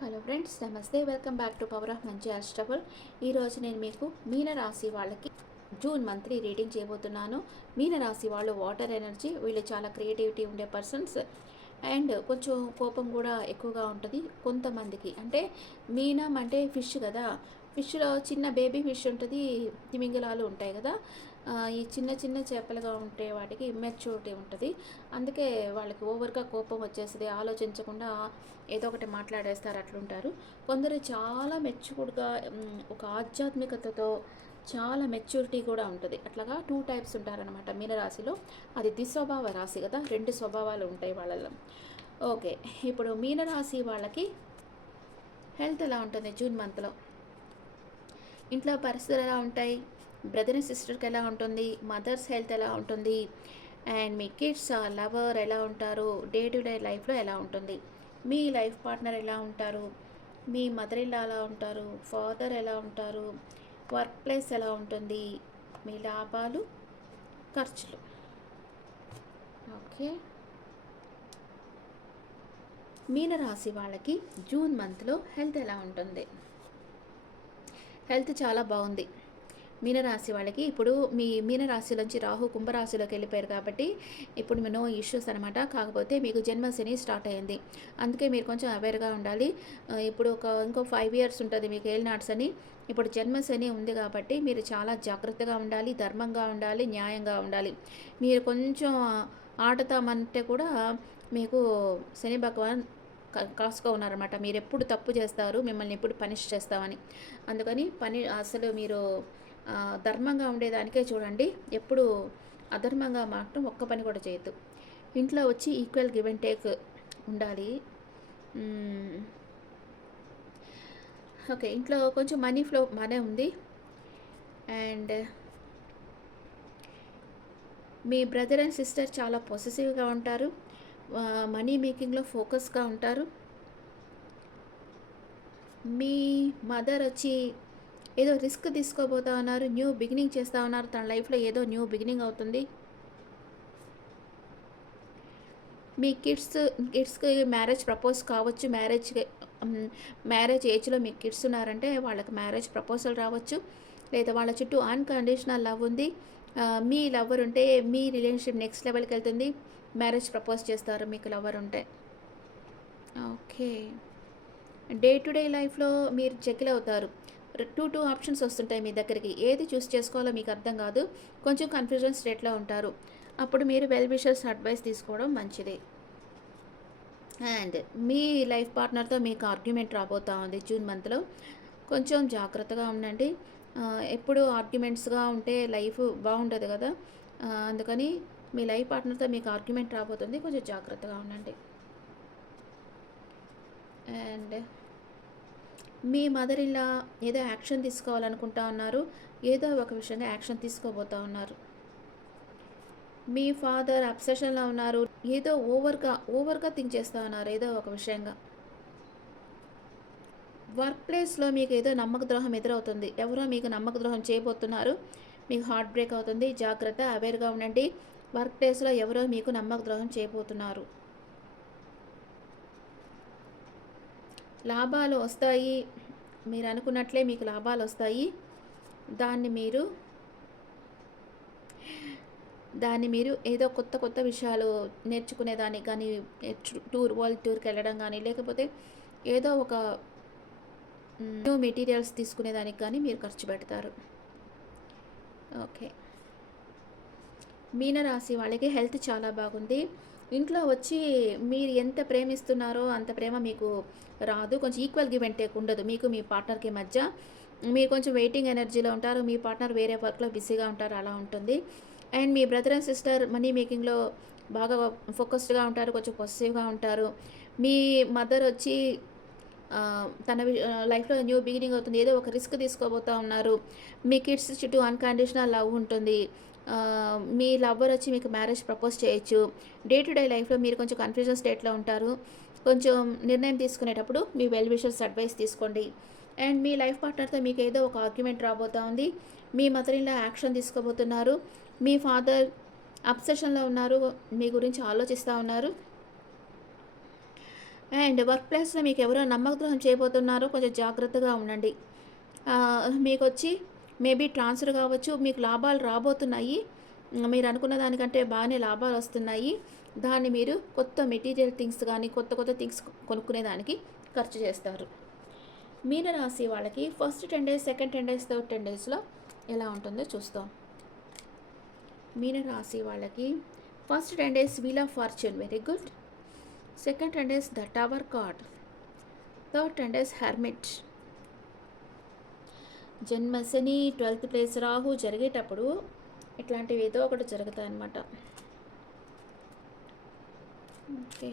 Hello friends నమస్తే. Welcome back to power of మంచి అస్టబుల్ ఈరోజు నేను మీకు మీనరాశి వాళ్ళకి జూన్ మంత్లీ రీడింగ్ చేయబోతున్నాను. మీనరాశి వాళ్ళు వాటర్ ఎనర్జీ వీళ్ళు చాలా క్రియేటివిటీ ఉండే పర్సన్స్. అండ్ కొంచెం కోపం కూడా ఎక్కువగా ఉంటుంది కొంతమందికి. అంటే మీనం అంటే ఫిష్ కదా. ఫిష్లో చిన్న బేబీ ఫిష్ ఉంటుంది తిమింగలాలు ఉంటాయి కదా. ఈ చిన్న చిన్న చేపలుగా ఉంటే వాటికి ఇమ్మెచ్యూరిటీ ఉంటుంది. అందుకే వాళ్ళకి ఓవర్గా కోపం వచ్చేస్తుంది ఆలోచించకుండా ఏదో ఒకటి మాట్లాడేస్తారు అట్లుంటారు. కొందరు చాలా మెచ్యూర్డ్గా ఒక ఆధ్యాత్మికతతో చాలా మెచ్యూరిటీ కూడా ఉంటుంది. అట్లాగా టూ టైప్స్ ఉంటారనమాట మీనరాశిలో. అది ద్విస్వభావ రాశి కదా రెండు స్వభావాలు ఉంటాయి వాళ్ళలో ఓకే ఇప్పుడు మీనరాశి వాళ్ళకి హెల్త్ ఎలా ఉంటుంది జూన్ మంత్లో? ఇంట్లో పరిస్థితులు ఎలా ఉంటాయి? బ్రదర్ అండ్ సిస్టర్కి ఎలా ఉంటుంది? మదర్స్ హెల్త్ ఎలా ఉంటుంది? అండ్ మీ కిడ్స్ లవర్ ఎలా ఉంటారు? డే టు డే లైఫ్లో ఎలా ఉంటుంది? మీ లైఫ్ పార్ట్నర్ ఎలా ఉంటారు? మీ మదర్ ఇల్లా ఎలా ఉంటారు? ఫాదర్ ఎలా ఉంటారు? వర్క్ ప్లేస్ ఎలా ఉంటుంది? మీ లాభాలు ఖర్చులు. ఓకే. మీనరాశి వాళ్ళకి జూన్ మంత్లో హెల్త్ ఎలా ఉంటుంది? హెల్త్ చాలా బాగుంది. మీనరాశి వాళ్ళకి ఇప్పుడు మీ మీనరాశిలోంచి రాహు కుంభరాశిలోకి వెళ్ళిపోయారు కాబట్టి ఇప్పుడు నో ఇష్యూస్ అనమాట కాకపోతే మీకు జన్మశని స్టార్ట్ అయింది. అందుకే మీరు కొంచెం అవేర్గా ఉండాలి. ఇప్పుడు ఒక ఇంకో ఫైవ్ ఇయర్స్ ఉంటుంది మీకు ఏలినాట్స్ అని ఇప్పుడు జన్మశని ఉంది కాబట్టి మీరు చాలా జాగ్రత్తగా ఉండాలి ధర్మంగా ఉండాలి న్యాయంగా ఉండాలి. మీరు కొంచెం ఆడతామంటే కూడా మీకు శని భగవాన్ కా- కాసుకో ఉన్నారనమాట మీరు ఎప్పుడు తప్పు చేస్తారు మిమ్మల్ని ఎప్పుడు పనిష్ చేస్తామని. అందుకని పని అసలు మీరు ధర్మంగా ఉండేదానికే చూడండి. ఎప్పుడు అధర్మంగా మాత్రం ఒక్క పని కూడా చేయొద్దు. ఇంట్లో వచ్చి ఈక్వల్ గివ్ అండ్ టేక్ ఉండాలి. ఓకే ఇంట్లో కొంచెం మనీ ఫ్లో బాగానే ఉంది. అండ్ మీ బ్రదర్ అండ్ సిస్టర్ చాలా పొసెసివ్గా ఉంటారు. మనీ మేకింగ్లో ఫోకస్గా ఉంటారు. మీ మదర్ వచ్చి ఏదో రిస్క్ తీసుకోబోతా ఉన్నారు న్యూ బిగినింగ్ చేస్తూ ఉన్నారు తన లైఫ్లో ఏదో న్యూ బిగినింగ్ అవుతుంది. మీ కిడ్స్ కిడ్స్కి మ్యారేజ్ ప్రపోజ్ కావచ్చు మ్యారేజ్ మ్యారేజ్ ఏజ్లో మీ కిడ్స్ ఉన్నారంటే వాళ్ళకి మ్యారేజ్ ప్రపోజల్ రావచ్చు. లేదా వాళ్ళ చుట్టూ అన్కండిషనల్ లవ్ ఉంది. మీ లవ్వర్ ఉంటే మీ రిలేషన్షిప్ నెక్స్ట్ లెవెల్కి వెళ్తుంది. మ్యారేజ్ ప్రపోజ్ చేస్తారు మీకు లవర్ ఉంటే. ఓకే. డే టు డే లైఫ్లో మీరు చెకిల్ అవుతారు. టూ టూ ఆప్షన్స్ వస్తుంటాయి మీ దగ్గరికి. ఏది చూస్ చేసుకోవాలో మీకు అర్థం కాదు. కొంచెం కన్ఫ్యూజన్ స్టేట్లో ఉంటారు. అప్పుడు మీరు వెల్ విషర్స్ అడ్వైస్ తీసుకోవడం మంచిది. అండ్ మీ లైఫ్ పార్ట్నర్తో మీకు ఆర్గ్యుమెంట్ రాబోతా ఉంది జూన్ మంత్లో కొంచెం జాగ్రత్తగా ఉండండి. ఎప్పుడు ఆర్గ్యుమెంట్స్గా ఉంటే లైఫ్ బాగుండదు కదా. అందుకని మీ లైఫ్ పార్ట్నర్తో మీకు ఆర్గ్యుమెంట్ రాబోతుంది. కొంచెం జాగ్రత్తగా ఉండండి. అండ్ మీ మదర్ ఇలా ఏదో యాక్షన్ తీసుకోవాలనుకుంటా ఉన్నారు. ఏదో ఒక విషయంగా యాక్షన్ తీసుకోబోతా ఉన్నారు. మీ ఫాదర్ అబ్సెషన్లో ఉన్నారు. ఏదో ఓవర్గా ఓవర్గా థింక్ చేస్తూ ఉన్నారు ఏదో ఒక విషయంగా. వర్క్ ప్లేస్లో మీకు ఏదో నమ్మక ద్రోహం ఎదురవుతుంది. ఎవరో మీకు నమ్మక ద్రోహం చేయబోతున్నారు. మీకు హార్ట్ బ్రేక్ అవుతుంది. జాగ్రత్త అవేర్గా ఉండండి. వర్క్ ప్లేస్లో ఎవరో మీకు నమ్మక ద్రోహం చేయబోతున్నారు. లాభాలు వస్తాయి. మీరు అనుకున్నట్లే మీకు లాభాలు వస్తాయి. దాన్ని మీరు దాన్ని మీరు ఏదో కొత్త కొత్త విషయాలు నేర్చుకునేదానికి కానీ టూర్ వరల్డ్ టూర్కి వెళ్ళడం కానీ లేకపోతే ఏదో ఒక న్యూ మెటీరియల్స్ తీసుకునేదానికి కానీ మీరు ఖర్చు పెడతారు. ఓకే. మీనరాశి వాళ్ళకి హెల్త్ చాలా బాగుంది. ఇంట్లో వచ్చి మీరు ఎంత ప్రేమిస్తున్నారో అంత ప్రేమ మీకు రాదు. కొంచెం ఈక్వల్ గివ్ అండ్ టేక్ ఉండదు. మీకు మీ పార్ట్నర్కి మధ్య మీరు కొంచెం వెయిటింగ్ ఎనర్జీలో ఉంటారు. మీ పార్ట్నర్ వేరే వర్క్లో బిజీగా ఉంటారు. అలా ఉంటుంది. అండ్ మీ బ్రదర్ అండ్ సిస్టర్ మనీ మేకింగ్లో బాగా ఫోకస్డ్గా ఉంటారు. కొంచెం పాజిటివ్గా ఉంటారు. మీ మదర్ వచ్చి తన లైఫ్లో న్యూ బిగినింగ్ అవుతుంది. ఏదో ఒక రిస్క్ తీసుకోబోతా ఉన్నారు. మీ కిడ్స్ చుట్టూ అన్కండిషనల్ లవ్ ఉంటుంది. మీ లవ్వర్ వచ్చి మీకు మ్యారేజ్ ప్రపోజ్ చేయొచ్చు. డే టు డే లైఫ్లో మీరు కొంచెం కన్ఫ్యూజన్ స్టేట్లో ఉంటారు. కొంచెం నిర్ణయం తీసుకునేటప్పుడు మీ వెల్ విషర్స్ అడ్వైస్ తీసుకోండి. అండ్ మీ లైఫ్ పార్ట్నర్తో మీకు ఏదో ఒక ఆర్గ్యుమెంట్ రాబోతా ఉంది మీ మదర్ ఇలా యాక్షన్ తీసుకోబోతున్నారు. మీ ఫాదర్ అబ్సెషన్లో ఉన్నారు. మీ గురించి ఆలోచిస్తూ ఉన్నారు. అండ్ వర్క్ ప్లేస్లో మీకు ఎవరో నమ్మకద్రోహం చేయబోతున్నారో కొంచెం జాగ్రత్తగా ఉండండి. మీకు వచ్చి మేబీ ట్రాన్స్ఫర్ కావచ్చు మీకు లాభాలు రాబోతున్నాయి. మీరు అనుకున్న దానికంటే బాగానే లాభాలు వస్తున్నాయి. దాన్ని మీరు కొత్త మెటీరియల్ థింగ్స్ కానీ కొత్త కొత్త థింగ్స్ కొనుక్కునే దానికి ఖర్చు చేస్తారు. మీనరాశి వాళ్ళకి first ten days second ten days third ten డేస్లో ఎలా ఉంటుందో చూస్తాం. మీనరాశి వాళ్ళకి first ten days wheel of fortune very good. Second ten days the tower card. Third ten days hermit. జన్మశని twelfth place Rahu జరిగేటప్పుడు ఇట్లాంటివి ఏదో ఒకటి జరుగుతాయి అన్నమాట ఓకే.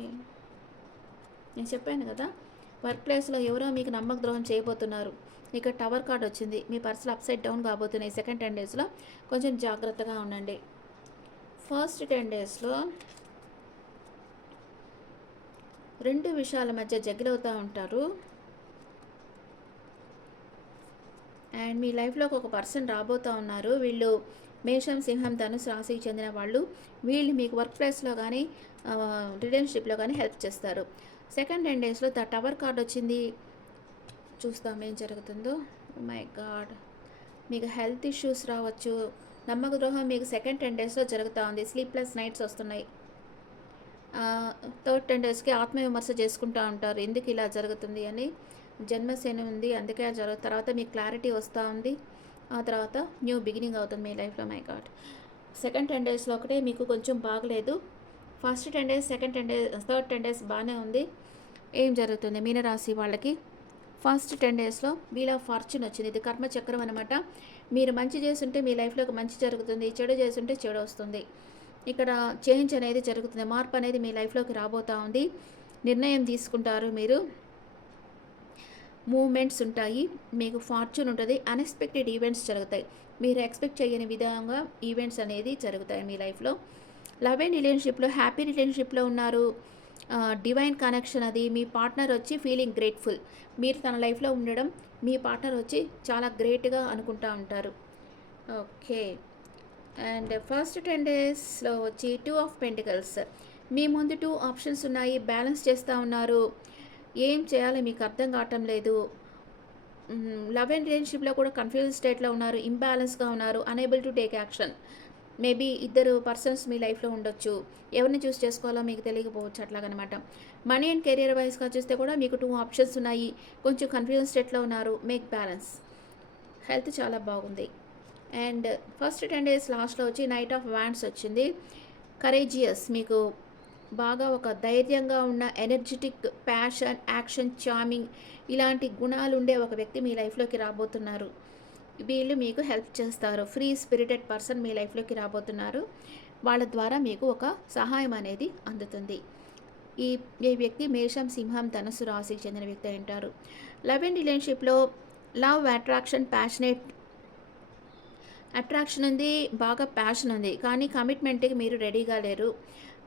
నేను చెప్పాను కదా వర్క్ ప్లేస్లో ఎవరో మీకు నమ్మక ద్రోహం చేయబోతున్నారు. ఇక టవర్ కార్డ్ వచ్చింది. మీ పర్సులు అప్సైడ్ డౌన్ కాబోతున్నాయి. సెకండ్ టెన్ డేస్లో కొంచెం జాగ్రత్తగా ఉండండి. ఫస్ట్ టెన్ డేస్లో రెండు విషయాల మధ్య జగిలవుతూ ఉంటారు. అండ్ మీ లైఫ్లోకి ఒక పర్సన్ రాబోతూ ఉన్నారు. వీళ్ళు మేషం సింహం ధనుసు రాశికి చెందిన వాళ్ళు. వీళ్ళు మీకు వర్క్ ప్లేస్లో కానీ రిలేషన్షిప్లో కానీ హెల్ప్ చేస్తారు. సెకండ్ టెన్ డేస్లో ద టవర్ కార్డ్ వచ్చింది. చూస్తాం ఏం జరుగుతుందో. Oh మై గాడ్ మీకు హెల్త్ ఇష్యూస్ రావచ్చు. నమ్మక ద్రోహం మీకు సెకండ్ టెన్ డేస్లో జరుగుతూ ఉంది. స్లీప్లెస్ నైట్స్ వస్తున్నాయి. థర్డ్ టెన్ డేస్కి ఆత్మవిమర్శ చేసుకుంటూ ఉంటారు. ఎందుకు ఇలా జరుగుతుంది అని. జన్మశని ఉంది. అందుకే జరుగు తర్వాత మీకు క్లారిటీ వస్తూ ఉంది. ఆ తర్వాత న్యూ బిగినింగ్ అవుతుంది మీ లైఫ్లో మై గాడ్ సెకండ్ టెన్ డేస్లో ఒకటే మీకు కొంచెం బాగలేదు. First ten days second ten days third ten days బాగానే ఉంది. ఏం జరుగుతుంది? మీనరాశి వాళ్ళకి ఫస్ట్ టెన్ డేస్లో వీల్ ఆఫ్ ఫార్చ్యూన్ వచ్చింది. ఇది కర్మ చక్రం అనమాట మీరు మంచి చేస్తుంటే మీ లైఫ్లోకి మంచి జరుగుతుంది. చెడు చేస్తుంటే చెడు వస్తుంది. ఇక్కడ చేంజ్ అనేది జరుగుతుంది. మార్పు అనేది మీ లైఫ్లోకి రాబోతూ ఉంది. నిర్ణయం తీసుకుంటారు మీరు. మూమెంట్స్ ఉంటాయి మీకు ఫార్చ్యూన్ ఉంటుంది అన్ఎక్స్పెక్టెడ్ ఈవెంట్స్ జరుగుతాయి. మీరు ఎక్స్పెక్ట్ చేయని విధంగా ఈవెంట్స్ అనేది జరుగుతాయి మీ లైఫ్లో. లవ్ అండ్ రిలేషన్షిప్లో హ్యాపీ రిలేషన్షిప్లో ఉన్నారు. డివైన్ కనెక్షన్ అది. మీ పార్ట్నర్ వచ్చి ఫీలింగ్ గ్రేట్ఫుల్ మీరు తన లైఫ్లో ఉండడం మీ పార్ట్నర్ వచ్చి చాలా గ్రేట్గా అనుకుంటా ఉంటారు. ఓకే. అండ్ ఫస్ట్ టెన్ డేస్లో వచ్చి టూ ఆఫ్ పెంటికల్స్ మీ ముందు టూ ఆప్షన్స్ ఉన్నాయి. బ్యాలెన్స్ చేస్తూ ఉన్నారు. ఏం చేయాలో మీకు అర్థం కావటం లేదు. లవ్ అండ్ రిలేషన్షిప్లో కూడా కన్ఫ్యూజ్ స్టేట్లో ఉన్నారు ఇంబ్యాలెన్స్గా ఉన్నారు unable to take action maybe ఇద్దరు పర్సన్స్ మీ లైఫ్లో ఉండొచ్చు. ఎవరిని చూస్ చేసుకోవాలో మీకు తెలియకపోవచ్చు అట్లాగనమాట. మనీ అండ్ కెరియర్ వైజ్గా చూస్తే కూడా మీకు టూ ఆప్షన్స్ ఉన్నాయి. కొంచెం కన్ఫ్యూజన్ స్టేట్లో ఉన్నారు మేక్ బ్యాలెన్స్ హెల్త్ చాలా బాగుంది. అండ్ ఫస్ట్ టెన్ డేస్ లాస్ట్లో వచ్చి నైట్ ఆఫ్ వ్యాండ్స్ వచ్చింది. కరేజియస్ మీకు బాగా ఒక ధైర్యంగా ఉన్న ఎనర్జెటిక్ ప్యాషన్ యాక్షన్ చార్మింగ్ ఇలాంటి గుణాలు ఉండే ఒక వ్యక్తి మీ లైఫ్లోకి రాబోతున్నారు. వీళ్ళు మీకు హెల్ప్ చేస్తారు. ఫ్రీ స్పిరిటెడ్ పర్సన్ మీ లైఫ్లోకి రాబోతున్నారు. వాళ్ళ ద్వారా మీకు ఒక సహాయం అనేది అందుతుంది. ఈ ఈ వ్యక్తి మేషం సింహం ధనుసు రాశికి చెందిన వ్యక్తి అంటారు. లవ్ అండ్ రిలేషన్షిప్లో లవ్ అట్రాక్షన్ ప్యాషనేట్ అట్రాక్షన్ ఉంది బాగా ప్యాషన్ ఉంది. కానీ కమిట్మెంట్కి మీరు రెడీగా లేరు.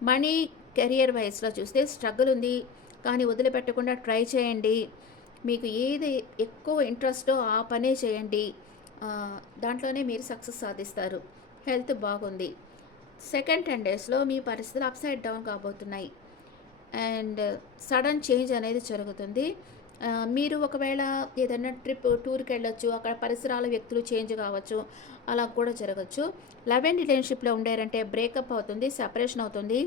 మనీ కెరియర్ వైస్లో చూస్తే స్ట్రగుల్ ఉంది. కానీ వదిలిపెట్టకుండా ట్రై చేయండి. మీకు ఏది ఎక్కువ ఇంట్రెస్టో ఆ పనే చేయండి. దాంట్లోనే మీరు సక్సెస్ సాధిస్తారు. హెల్త్ బాగుంది. సెకండ్ టెన్ డేస్లో మీ పరిస్థితులు అప్సైడ్ డౌన్ కాబోతున్నాయి. అండ్ సడన్ చేంజ్ అనేది జరుగుతుంది. మీరు ఒకవేళ ఏదైనా ట్రిప్ టూర్కి వెళ్ళొచ్చు అక్కడ పరిసరాల వ్యక్తులు చేంజ్ కావచ్చు అలా కూడా జరగచ్చు. లవ్ అండ్ రిలేషన్షిప్లో ఉండారంటే బ్రేకప్ అవుతుంది సపరేషన్ అవుతుంది.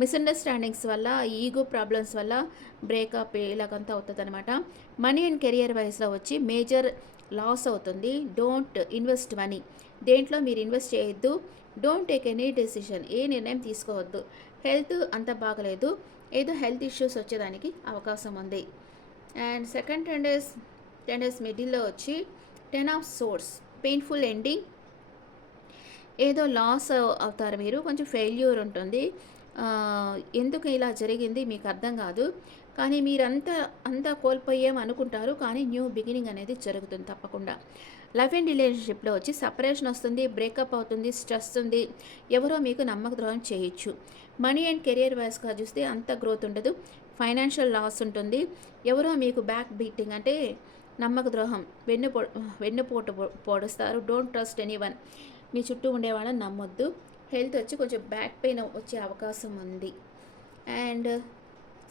మిస్అండర్స్టాండింగ్స్ వల్ల ఈగో ప్రాబ్లమ్స్ వల్ల బ్రేకప్ ఇలాగంతా అవుతుంది అనమాట మనీ అండ్ కెరియర్ వైజ్లో వచ్చి మేజర్ లాస్ అవుతుంది. Don't invest money. దేంట్లో మీరు ఇన్వెస్ట్ చేయొద్దు. Don't take any decision. ఏ నిర్ణయం తీసుకోవద్దు. హెల్త్ అంత బాగలేదు. ఏదో హెల్త్ ఇష్యూస్ వచ్చేదానికి అవకాశం ఉంది. And second ten days ten days మిడిల్లో వచ్చి ten of swords painful ending ఏదో లాస్ అవుతారు మీరు కొంచెం ఫెయిల్యూర్ ఉంటుంది. ఎందుకు ఇలా జరిగింది మీకు అర్థం కాదు. కానీ మీరంతా అంతా కోల్పోయాం అనుకుంటారు. కానీ న్యూ బిగినింగ్ అనేది జరుగుతుంది తప్పకుండా. లవ్ అండ్ రిలేషన్షిప్లో వచ్చి సపరేషన్ వస్తుంది బ్రేకప్ అవుతుంది స్ట్రెస్ ఉంది. ఎవరో మీకు నమ్మక ద్రోహం చేయొచ్చు. మనీ అండ్ కెరియర్ వైస్గా చూస్తే అంత గ్రోత్ ఉండదు. ఫైనాన్షియల్ లాస్ ఉంటుంది. ఎవరో మీకు బ్యాక్ బీటింగ్ అంటే నమ్మక ద్రోహం వెన్ను వెన్నుపోటు పొడుస్తారు. డోంట్ ట్రస్ట్ ఎనీ వన్ మీ చుట్టూ ఉండే వాళ్ళని నమ్మొద్దు. హెల్త్ వచ్చి కొంచెం బ్యాక్ పెయిన్ వచ్చే అవకాశం ఉంది. అండ్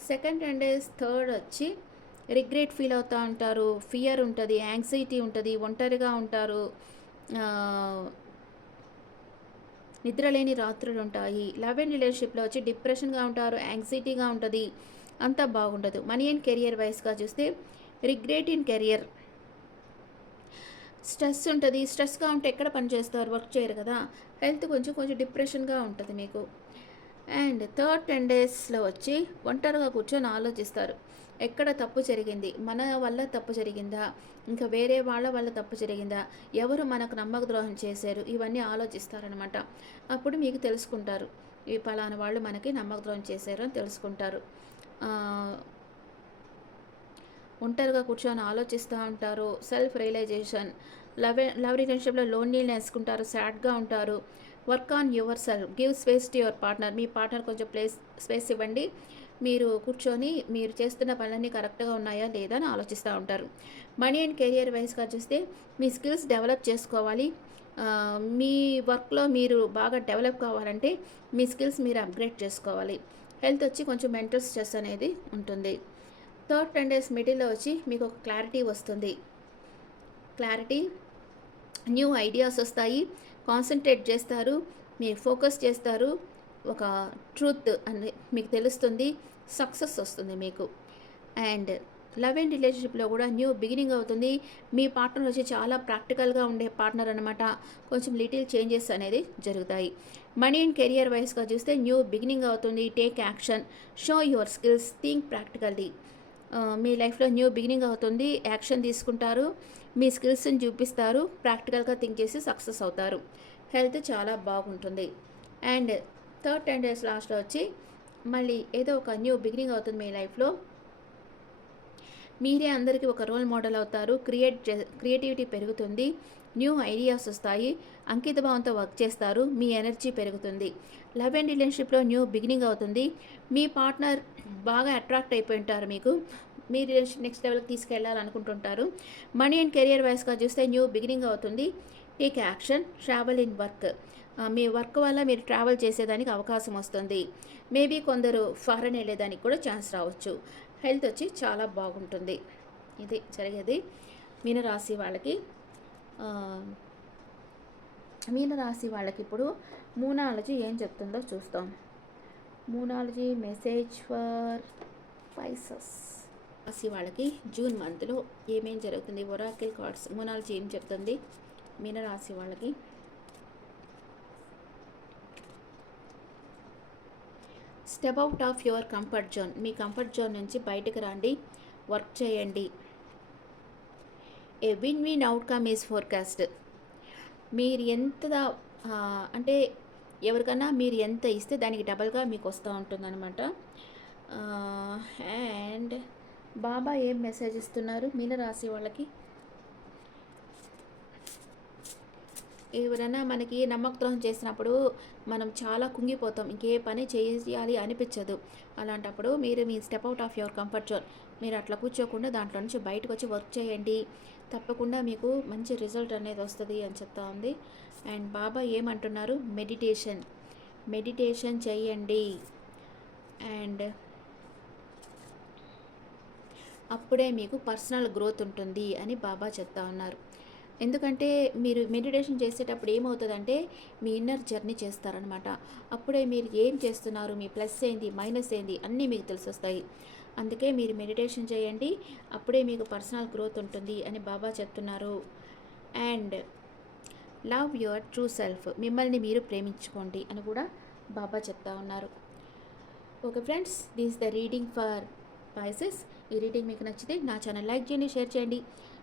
సెకండ్ అండ్ థర్డ్ వచ్చి రిగ్రెట్ ఫీల్ అవుతూ ఉంటారు. ఫియర్ ఉంటుంది. యాంగ్జైటీ ఉంటుంది. ఒంటరిగా ఉంటారు. నిద్రలేని రాత్రులు ఉంటాయి. లవ్ అండ్ రిలేషన్షిప్లో వచ్చి డిప్రెషన్గా ఉంటారు. యాంగ్జైటీగా ఉంటుంది. అంత బాగుండదు. మనీ అండ్ కెరియర్ వైస్గా చూస్తే రిగ్రెట్ ఇన్ కెరియర్. స్ట్రెస్ ఉంటుంది. స్ట్రెస్గా ఉంటే ఎక్కడ పని చేస్తారు? వర్క్ చేయరు కదా. హెల్త్ కొంచెం కొంచెం డిప్రెషన్గా ఉంటుంది మీకు. అండ్ థర్డ్ టెన్ డేస్లో వచ్చి ఒంటరిగా కూర్చొని ఆలోచిస్తారు. ఎక్కడ తప్పు జరిగింది? మన వల్ల తప్పు జరిగిందా? ఇంకా వేరే వాళ్ళ వల్ల తప్పు జరిగిందా? ఎవరు మనకు నమ్మక ద్రోహం చేశారు? ఇవన్నీ ఆలోచిస్తారనమాట అప్పుడు మీకు తెలుసుకుంటారు. ఈ పలానా వాళ్ళు మనకి నమ్మక ద్రోహం చేశారు అని తెలుసుకుంటారు. ఒంటరిగా కూర్చొని ఆలోచిస్తూ ఉంటారు. సెల్ఫ్ రియలైజేషన్ లవ్ లవ్ రిలేషన్షిప్లో లోన్లీనెస్ ఉంటారు సాడ్గా ఉంటారు. Work on yourself give space to your partner me partner కొంచెం ప్లేస్ స్పేస్ ఇవ్వండి. మీరు కూర్చొని మీరు చేస్తున్న పనులన్నీ కరెక్ట్గా ఉన్నాయా లేదా అని ఆలోచిస్తూ ఉంటారు. మనీ అండ్ కెరియర్ వైస్గా చూస్తే మీ స్కిల్స్ డెవలప్ చేసుకోవాలి. మీ వర్క్లో మీరు బాగా డెవలప్ కావాలంటే మీ స్కిల్స్ మీరు అప్గ్రేడ్ చేసుకోవాలి. హెల్త్ వచ్చి కొంచెం మెంటల్ స్ట్రెస్ అనేది ఉంటుంది. థర్డ్ టెన్ డేస్ మిడిల్లో వచ్చి మీకు ఒక క్లారిటీ వస్తుంది. క్లారిటీ న్యూ ఐడియాస్ వస్తాయి. కాన్సన్ట్రేట్ చేస్తారు. మీరు ఫోకస్ చేస్తారు. ఒక ట్రూత్ అని మీకు తెలుస్తుంది. సక్సెస్ వస్తుంది మీకు. అండ్ లవ్ అండ్ రిలేషన్షిప్లో కూడా న్యూ బిగినింగ్ అవుతుంది. మీ పార్ట్నర్ వచ్చి చాలా ప్రాక్టికల్గా ఉండే పార్ట్నర్ అనమాట కొంచెం లిటిల్ చేంజెస్ అనేది జరుగుతాయి. మనీ అండ్ కెరియర్ వైస్గా చూస్తే న్యూ బిగినింగ్ అవుతుంది. Take action show your skills think practically మీ లైఫ్లో న్యూ బిగినింగ్ అవుతుంది. యాక్షన్ తీసుకుంటారు. మీ స్కిల్స్ని చూపిస్తారు. ప్రాక్టికల్గా థింక్ చేసి సక్సెస్ అవుతారు. హెల్త్ చాలా బాగుంటుంది. అండ్ థర్డ్ టెన్ డేస్ లాస్ట్లో వచ్చి మళ్ళీ ఏదో ఒక న్యూ బిగినింగ్ అవుతుంది మీ లైఫ్లో. మీరే అందరికీ ఒక రోల్ మోడల్ అవుతారు. క్రియేట్ క్రియేటివిటీ పెరుగుతుంది. న్యూ ఐడియాస్ వస్తాయి. అంకిత భావంతో వర్క్ చేస్తారు. మీ ఎనర్జీ పెరుగుతుంది. లవ్ అండ్ రిలేషన్షిప్లో న్యూ బిగినింగ్ అవుతుంది. మీ పార్ట్నర్ బాగా అట్రాక్ట్ అయిపోయి ఉంటారు మీకు. మీ రిలేషన్ నెక్స్ట్ లెవెల్కి తీసుకెళ్ళాలనుకుంటుంటారు మనీ అండ్ కెరియర్ వైస్గా చూస్తే న్యూ బిగినింగ్ అవుతుంది. Take action travel in work. Me work వల్ల మీరు ట్రావెల్ చేసేదానికి అవకాశం వస్తుంది. మేబీ కొందరు ఫారెన్ వెళ్ళేదానికి కూడా ఛాన్స్ రావచ్చు. హెల్త్ వచ్చి చాలా బాగుంటుంది. ఇది జరిగేది. మీనరాశి వాళ్ళకి మీనరాశి వాళ్ళకి ఇప్పుడు మూనాలజీ ఏం చెప్తుందో చూస్తాం. మూనాలజీ మెసేజ్ ఫర్ పైసస్ రాశి వాళ్ళకి జూన్ మంత్లో ఏమేం జరుగుతుంది? ఒరాకిల్ కార్డ్స్ మూనాలజీ ఏం చెప్తుంది? మీనరాశి వాళ్ళకి step out of your comfort zone me comfort zone నుంచి బయటకు రండి. వర్క్ చేయండి. A win win outcome is forecast మీరు ఎంత అంటే ఎవరికన్నా మీరు ఎంత ఇస్తే దానికి డబల్గా మీకు వస్తూ ఉంటుందన్నమాట. అండ్ బాబా ఏం మెసేజ్ ఇస్తున్నారు? మీనరాశి వాళ్ళకి? ఎవరైనా మనకి నమ్మకద్రోహం చేసినప్పుడు మనం చాలా కుంగిపోతాం. ఇంకే పని చేయాలి అనిపించదు. అలాంటప్పుడు మీరు మీ step out of your comfort zone మీరు అట్లా కూర్చోకుండా దాంట్లో నుంచి బయటకు వచ్చి వర్క్ చేయండి. తప్పకుండా మీకు మంచి రిజల్ట్ అనేది వస్తుంది అని చెప్తా ఉంది. అండ్ బాబా ఏమంటున్నారు? మెడిటేషన్ మెడిటేషన్ చేయండి. అండ్ అప్పుడే మీకు పర్సనల్ గ్రోత్ ఉంటుంది అని బాబా చెప్తా ఉన్నారు. ఎందుకంటే మీరు మెడిటేషన్ చేసేటప్పుడు ఏమవుతుందంటే మీ ఇన్నర్ జర్నీ చేస్తారనమాట. అప్పుడే మీరు ఏం చేస్తున్నారు మీ ప్లస్ ఏంది మైనస్ ఏంది అన్నీ మీకు తెలిసొస్తాయి. అందుకే మీరు మెడిటేషన్ చేయండి అప్పుడే మీకు పర్సనల్ గ్రోత్ ఉంటుంది అని బాబా చెప్తున్నారు. And love your true self మిమ్మల్ని మీరు ప్రేమించుకోండి అని కూడా బాబా చెప్తా ఉన్నారు. Okay friends this the reading for Pisces ఈ రీడింగ్ మీకు నచ్చితే నా ఛానల్ లైక్ చేయండి షేర్ చేయండి.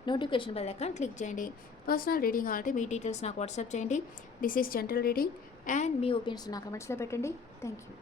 నోటిఫికేషన్ బెల్ ఐకాన్ క్లిక్ చేయండి. పర్సనల్ రీడింగ్ కావాలంటే మీ డీటెయిల్స్ నాకు వాట్సాప్ చేయండి. This is general reading and me opinions నా కమెంట్స్లో పెట్టండి. Thank you